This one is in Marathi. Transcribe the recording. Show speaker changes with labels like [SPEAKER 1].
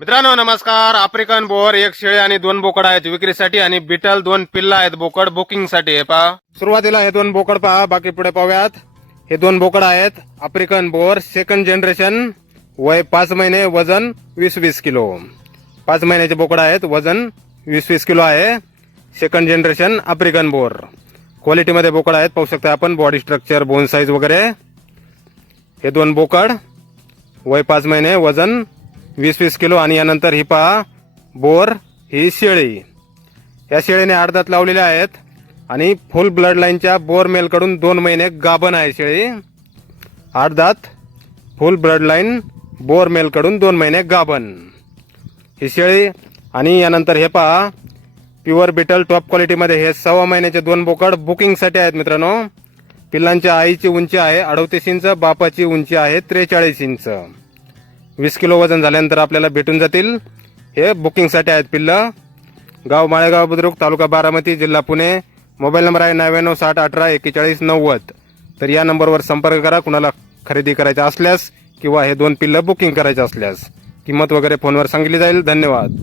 [SPEAKER 1] मित्रांनो नमस्कार. आफ्रिकन बोर एक शेळे आणि दोन बोकड आहेत विक्रीसाठी आणि बिटल दोन पिल्ला आहेत बोकड बुकिंगसाठी. हे पहा. सुरुवातीला हे दोन बोकड पहा बाकी पुढे पाहूयात. हे दोन बोकड आहेत आफ्रिकन बोर सेकंड जनरेशन वय पाच महिने वजन वीस वीस किलो. पाच महिन्याचे बोकड आहेत वजन वीस वीस किलो आहे. सेकंड जनरेशन आफ्रिकन बोर क्वालिटीमध्ये बोकड आहेत पाहू शकता आपण बॉडी स्ट्रक्चर बोन साईज वगैरे. हे दोन बोकड वय पाच महिने वजन वीस वीस किलो आणि यानंतर ही पहा बोर ही शेळी. या शेळीने अर्धात लावलेल्या आहेत आणि फुल ब्लड लाईनच्या बोर मेलकडून दोन महिने गाभण आहे शेळी. अर्धात फुल ब्लड लाईन बोर मेलकडून दोन महिने गाभण. ही शेळी आणि यानंतर हे पहा प्युअर बिटल टॉप क्वालिटीमध्ये हे सव्वा महिन्याचे दोन बोकड बुकिंगसाठी आहेत मित्रांनो. पिल्लांच्या आईची उंची आहे अडतीस इंच बापाची उंची आहे त्रेचाळीस इंच. वीस किलो वजन झाल्यानंतर आपल्याला भेटून जातील. हे बुकिंगसाठी आहेत पिल्लं. गाव माळेगाव बुद्रुक तालुका बारामती जिल्हा पुणे. मोबाईल नंबर आहे नव्याण्णव साठ अठरा एक्केचाळीस नव्वद. तर या नंबरवर संपर्क करा. कुणाला खरेदी करायचा असल्यास किंवा हे दोन पिल्लं बुकिंग करायचं असल्यास. किंमत वगैरे फोनवर सांगितली जाईल. धन्यवाद.